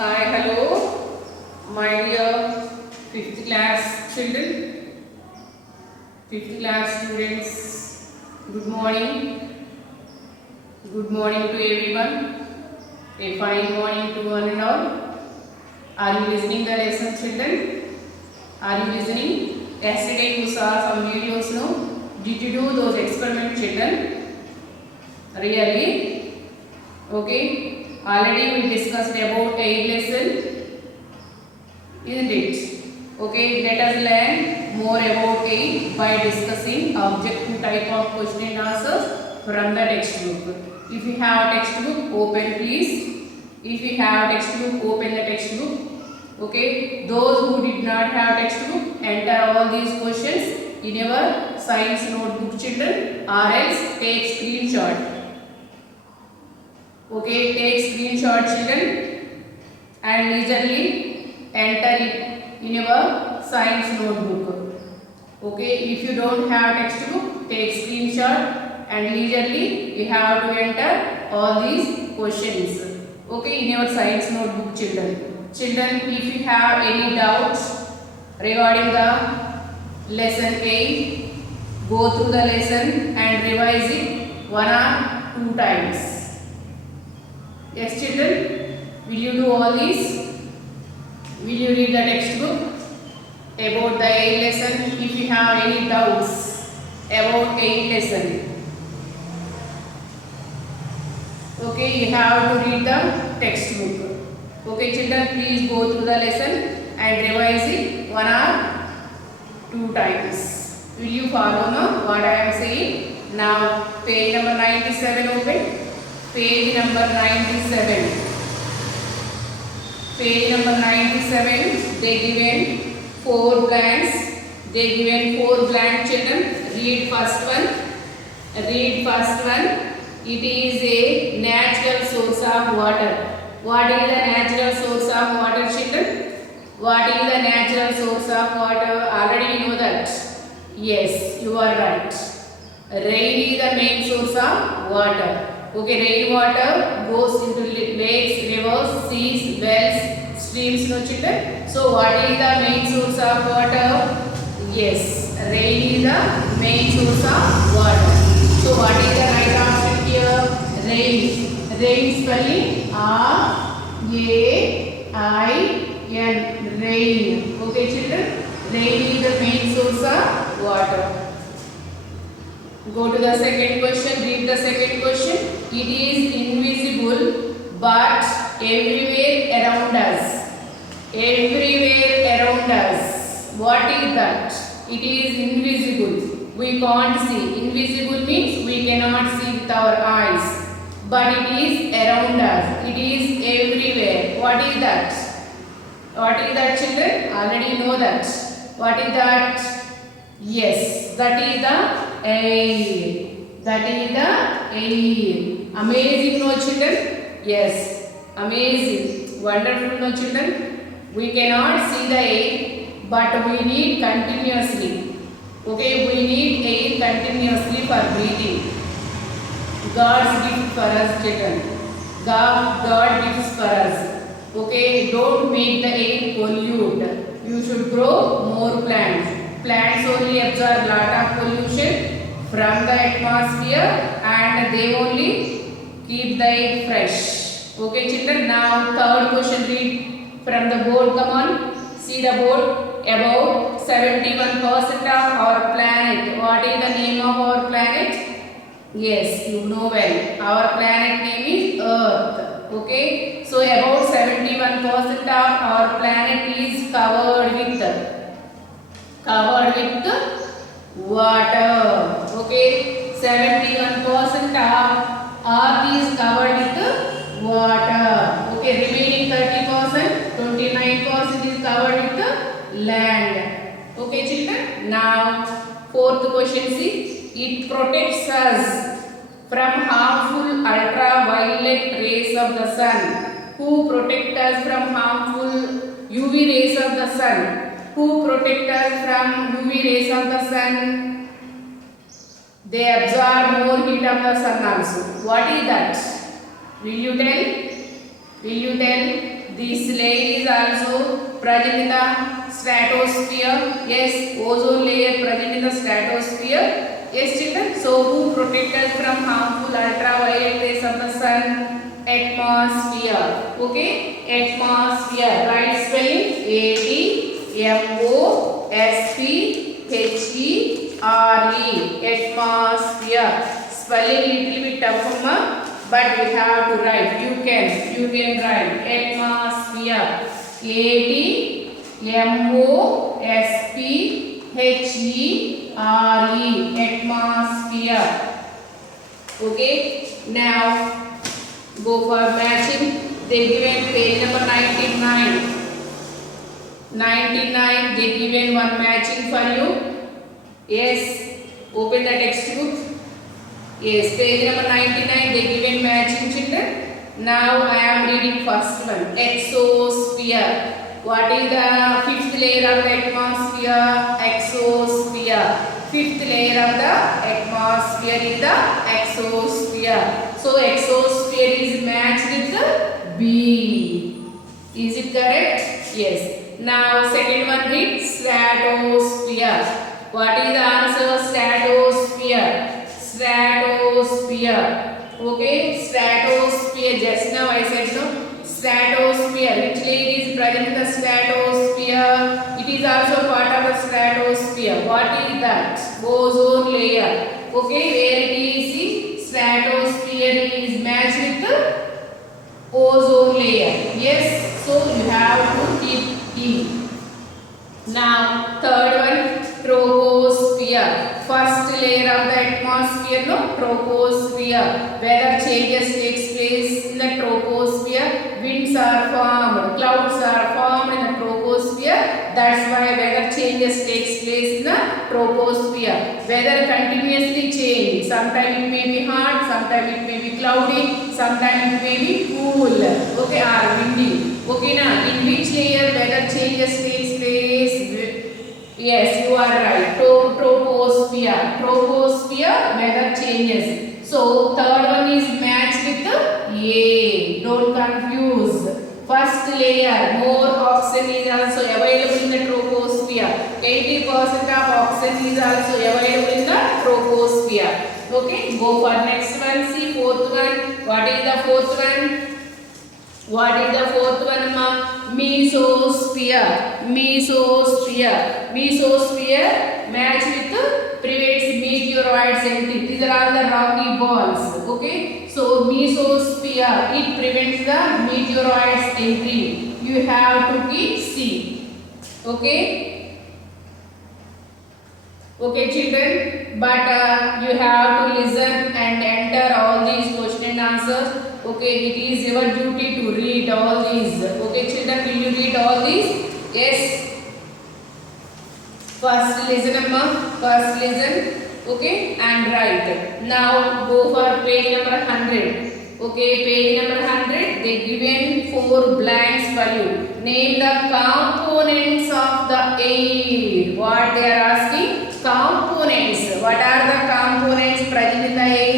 Hi, hello, my dear fifth class children, fifth class students. Good morning. Good morning to everyone. A fine morning to one and all. Are you listening the lesson, children? Are you listening? Yesterday you saw some videos, no? Did you do those experiments, children? Really? Okay. Already we discussed about air lesson. Isn't it? Okay, let us learn more about it by discussing objective type of question and answers from the textbook. If you have textbook, open please. If you have textbook, open the textbook. Okay, those who did not have textbook, enter all these questions in your science notebook, children, or else take screenshot. Okay, take screenshot, children, and leisurely enter it in your science notebook. Okay, if you don't have textbook, take screenshot and leisurely you have to enter all these questions. Okay, in your science notebook, children. Children, if you have any doubts regarding the lesson 8, go through the lesson and revise it 1 or 2 times. Yes, children, will you do all these? Will you read the textbook about the 8 lesson? If you have any doubts about 8 lesson, okay, you have to read the textbook. Okay, children, please go through the lesson and revise it 1 or 2 times. Will you follow now what I am saying? Now, page number 97 open. Page number 97. Page number 97. They given 4 blanks. They given 4 blank, children. Read first one. Read first one. It is a natural source of water. What is the natural source of water, children? What is the natural source of water? Already you know that. Yes, you are right. Rain is the main source of water. Okay, rainwater goes into lakes, rivers, seas, wells, streams, no, children. So what is the main source of water? Yes, rain is the main source of water. So what is the right option here? Rain. Rain spelling R-A-I-N. Rain. Okay, children. Rain is the main source of water. Go to the second question. Read the second question. It is invisible but everywhere around us. Everywhere around us. What is that? It is invisible. We can't see. Invisible means we cannot see with our eyes. But it is around us. It is everywhere. What is that? What is that, children? Already know that. What is that? Yes, that is the air. That is the air. Amazing, no, children? Yes, amazing. Wonderful, no, children? We cannot see the air, but we need continuously. Okay, we need air continuously for breathing. God's gift for us, children. God gives for us. Okay, don't make the air pollute. You should grow more plants. Plants only absorb lot of pollution from the atmosphere and they only keep the air fresh. Okay, children. Now third question, read from the board. Come on, see the board. About 71% of our planet. What is the name of our planet? Yes, you know well. Our planet name is Earth. Okay, so about 71% of our planet is covered with water. Okay, 71% of Earth is covered with water. Okay, remaining 30%, 29% is covered with land. Okay, children. Now, fourth question, see. It protects us from harmful ultraviolet rays of the sun. Who protect us from harmful UV rays of the sun? Who protect us from UV rays of the sun? They absorb more heat of the sun also. What is that? Will you tell? Will you tell? this layer is also present in the stratosphere. Yes, ozone layer present in the stratosphere. Yes, children. So, who protect us from harmful ultraviolet rays of the sun? Atmosphere. Okay, atmosphere. Right spelling: ATMOSPHERE. Atmosphere. Spelling little bit tough, but we have to write. You can write atmosphere. ATMOSPHERE. Atmosphere. Okay. Now go for matching. They given page number 99. 99. They given one matching for you. Yes. Open the textbook. Yes, page number 99, they given matching, children. Now I am reading first one, exosphere. What is the fifth layer of the atmosphere? Exosphere. Fifth layer of the atmosphere is the exosphere. So exosphere is matched with the B. Is it correct? Yes. Now second one is stratosphere. What is the answer? Stratosphere. Stratosphere. Okay, stratosphere. Just now I said no. Stratosphere. Which layer is present in the stratosphere? It is also part of the stratosphere. What is that? Ozone layer. Okay, where it is? See, stratosphere is matched with the ozone layer. Yes, so you have to keep E. Now, third one, troposphere. First layer of the atmosphere, no, troposphere. Weather changes takes place in the troposphere. Winds are formed, clouds are formed in the troposphere. That's why weather changes takes place in the troposphere. Weather continuously changes. Sometimes it may be hot, sometimes it may be cloudy, sometimes it may be cool. Okay, or windy. Okay, now in which layer weather changes takes place? Yes, you are right. Troposphere. Troposphere, weather changes. So, third one is matched with the A. Don't confuse. First layer, more oxygen is also available in the troposphere. 80% of oxygen is also available in the troposphere. Okay, go for next one. See, fourth one. What is the fourth one? What is the fourth one, ma? Mesosphere. Mesosphere. Mesosphere match with prevents meteoroids entry. These are all the rocky balls. Okay. So mesosphere, it prevents the meteoroids entry. You have to keep C. Okay. Okay, children. But you have to listen and enter all these question and answers. Okay, it is your duty to read all these. Okay, children, will you read all these? Yes. First listen, amma. First listen. Okay, and write. Now go for page number 100. Okay, page number 100. They given 4 blanks for you. Name the components of the air. What they are asking? Components. What are the components present in the air?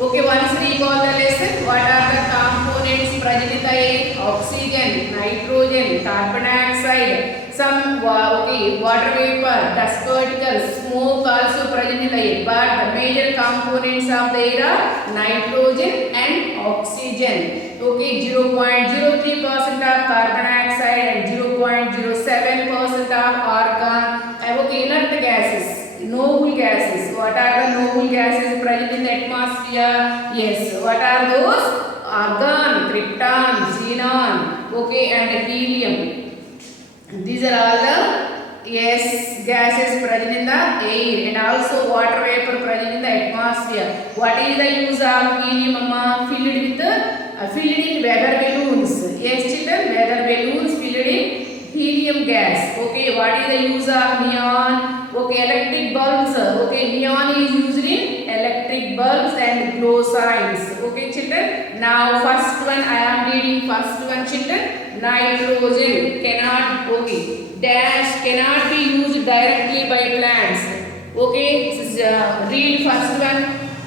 Okay, once recall the lesson. What are the components present in the air? Oxygen, nitrogen, carbon dioxide, some water vapor, dust particles, smoke also present in the air. But the major components of the air are nitrogen and oxygen. Okay, 0.03% of carbon dioxide and 0.07% of argon. Okay, inert gases. Noble gases. What are the noble gases present in the atmosphere? Yes. What are those? Argon, krypton, xenon. Okay, and helium. These are all the gases present in the air, and also water vapor present in the atmosphere. What is the use of helium, amma? Filled in weather balloons. Yes, children, weather balloons filled in helium gas. Okay, what is the use of neon? Okay, electric bulbs. Okay, neon is used in electric bulbs and glow signs. Okay, children. Now, first one I am reading. First one, children. Nitrogen cannot. Okay, dash cannot be used directly by plants. Okay, read first one.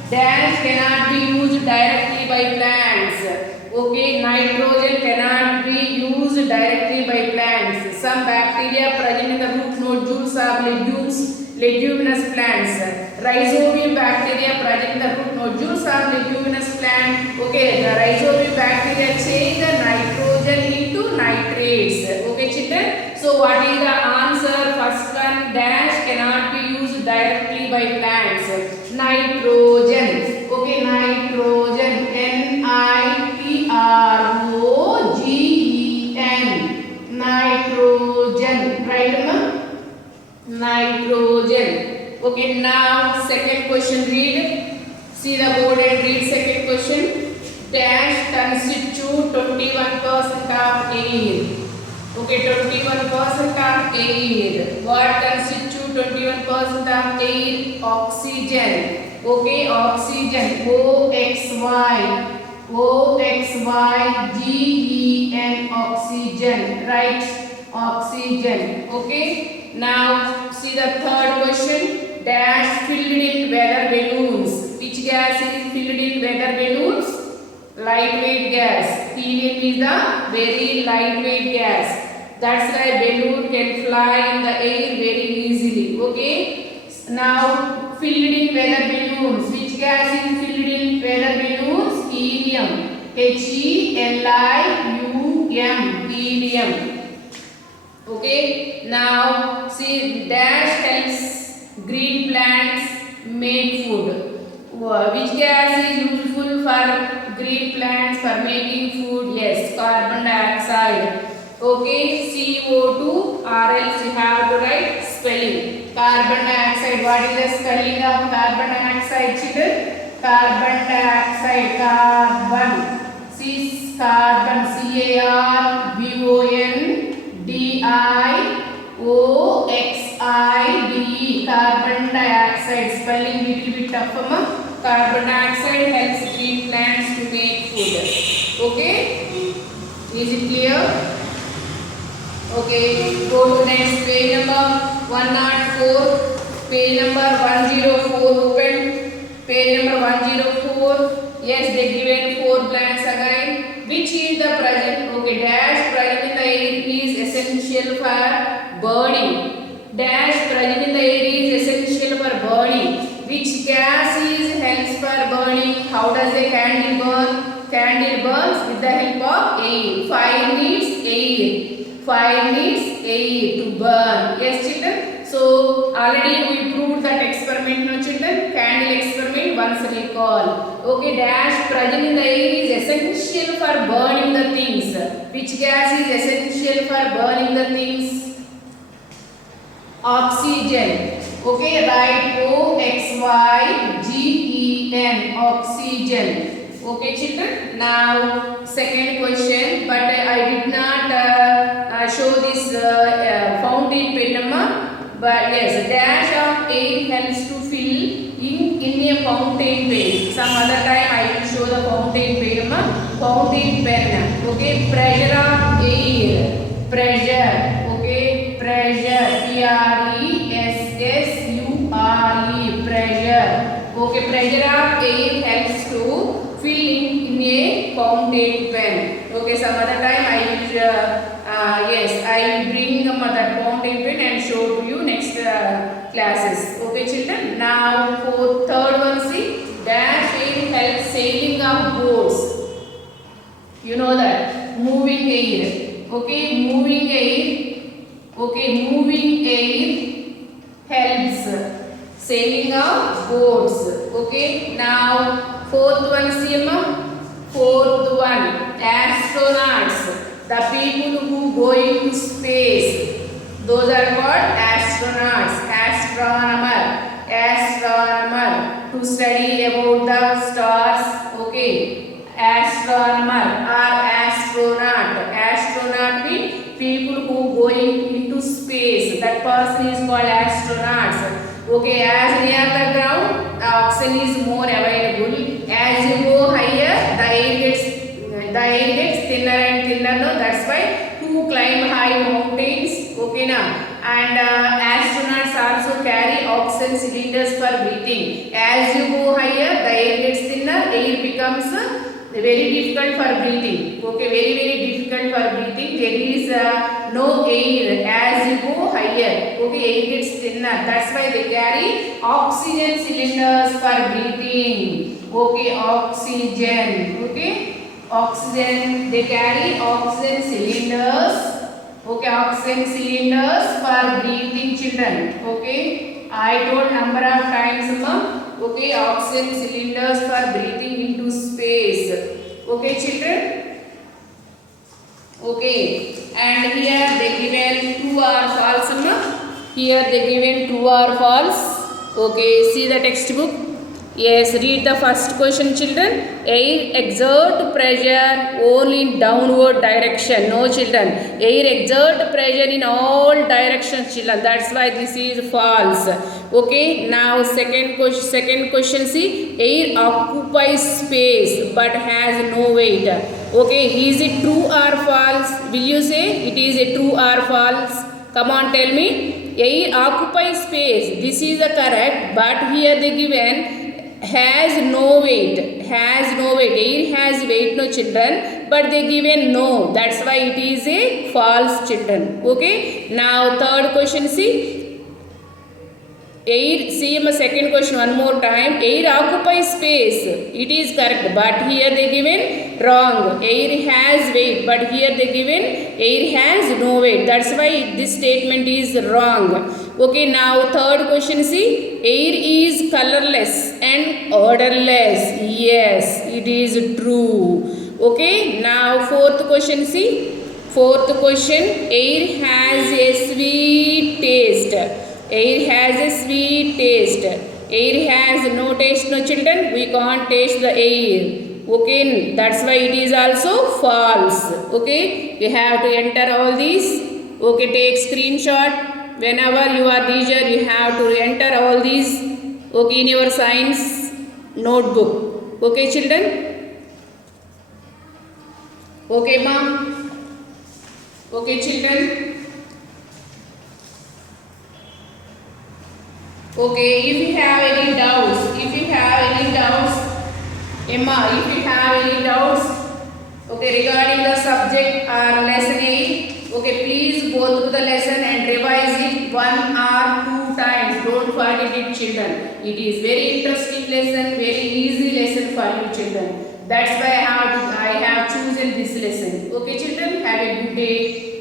Dash cannot be used directly by plants. Okay, nitrogen cannot be used directly by plants. Some bacteria present in the root nodules of leguminous plants. Rhizobium bacteria present in the root nodules of leguminous plant. Okay, the rhizobium bacteria change the nitrogen into nitrates. Okay, children. So what is the answer? First one, dash cannot be used directly by plants. Nitrogen. Okay, nitrogen. Nitrogen. Nitrogen. Right, ma? Nitrogen. Okay, now second question, read. See the board and read second question. Dash constitute 21% of air. Okay, 21% of air. What constitute 21% of air? Oxygen. Okay, oxygen. OXYGEN. Oxygen. Right? Oxygen. Okay. Now see the third question. Dash filled in weather balloons. Which gas is filled in weather balloons? Lightweight gas. Helium is the very lightweight gas. That's why balloon can fly in the air very easily. Okay. Now filled in weather balloons. Which gas is filled in weather balloons? Helium. HELIUM. Helium. Okay. Now see dash helps green plants make food. Which gas is useful for green plants for making food? Yes, carbon dioxide. Okay, CO2 or else you have to write spelling. Carbon dioxide. What is the spelling of carbon dioxide, children? Carbon dioxide. Carbon. See carbon. CARBONDIOXIDE. Carbon dioxide. Spelling little bit tough, ma. Carbon dioxide helps green plants to make food. Okay? Is it clear? Okay, go to next page number 104. Page number 104 open. Page number 104. Yes, they given 4 blanks again. Which is the present? Okay, dash present in the air is essential for burning. Dash present in the air is essential for burning. Which gas is helps for burning? How does a candle burn? Candle burns with the help of air. Fire needs air. Fire needs air to burn. Yes, children. So already we proved that experiment, no children? Candle experiment. Once recall. Okay, dash present in the air is essential for burning the things. Which gas is essential for burning the things? Oxygen. Okay, write OXYGEN. Oxygen. Okay, children. Now second question, but I did not show this fountain pen, but yes, dash of air helps to fill in a fountain pen. Some other time I will show the fountain pen, fountain pen. Okay, pressure of air. Pressure. Okay, pressure. PRESSURE. Pressure. Okay, pressure of air helps to fill in a fountain pen. Okay, some other time I will yes, I will bring that fountain pen and show to you next classes. Okay, children. Now for third one, see dash air helps sailing of boats. You know that moving air. Okay, moving air. Okay, moving air helps sailing of boats. Okay, now fourth one, see ma. Fourth one, astronauts. The people who go into space. Those are called astronauts. Astronomer. Astronomer. To study about the stars. Okay. Astronomer or astronaut. Astronaut means people who going into space. That person is called astronauts. Okay, as near the ground, the oxygen is more available. As you go higher, the air gets thinner and thinner. No, that's why to climb high mountains. Okay, now and astronauts also carry oxygen cylinders for breathing. As you go higher, the air gets thinner. Air becomes very difficult for breathing. Okay, very difficult for breathing. There is no air as you go higher. Okay, air gets thinner. That's why they carry oxygen cylinders for breathing. Okay, oxygen. Okay, oxygen. They carry oxygen cylinders. Okay, oxygen cylinders for breathing, children. Okay, I told number of times, ma'am. Okay, oxygen cylinders for breathing into space. Okay, children. Okay, and here they given true or false, ma'am. Here they given true or false. Okay, see the textbook. Yes, read the first question, children. Air exert pressure only in downward direction. No, children. Air exert pressure in all directions, children. That's why this is false. Okay, now second question, see. Air occupies space but has no weight. Okay, is it true or false? Will you say it is a true or false? Come on, tell me. Air occupies space. This is the correct, but here they given has no weight. Air has weight, no, children, but they given no. That's why it is a false, children. Okay, now third question, see. Air, see my second question one more time. Air occupies space. It is correct, but here they given wrong. Air has weight, but here they given air has no weight. That's why this statement is wrong. Okay, now third question, see. Air is colorless and odorless. Yes, it is true. Okay, now fourth question, see. Fourth question. Air has a sweet taste. Air has a sweet taste. Air has no taste, no, children. We can't taste the air. Okay, that's why it is also false. Okay, you have to enter all these. Okay, take screenshot. Whenever you are leisure, you have to enter all these. Okay, in your science notebook. Okay, children. Okay, ma'am. Okay, children. Okay, if you have any doubts, Emma, if you have any doubts, okay, regarding the subject or lesson 8, okay, please go through the lesson and revise it 1 or 2 times. Don't forget it, children. It is very interesting lesson, very easy lesson for you, children. That's why I have chosen this lesson. Okay, children, have a good day.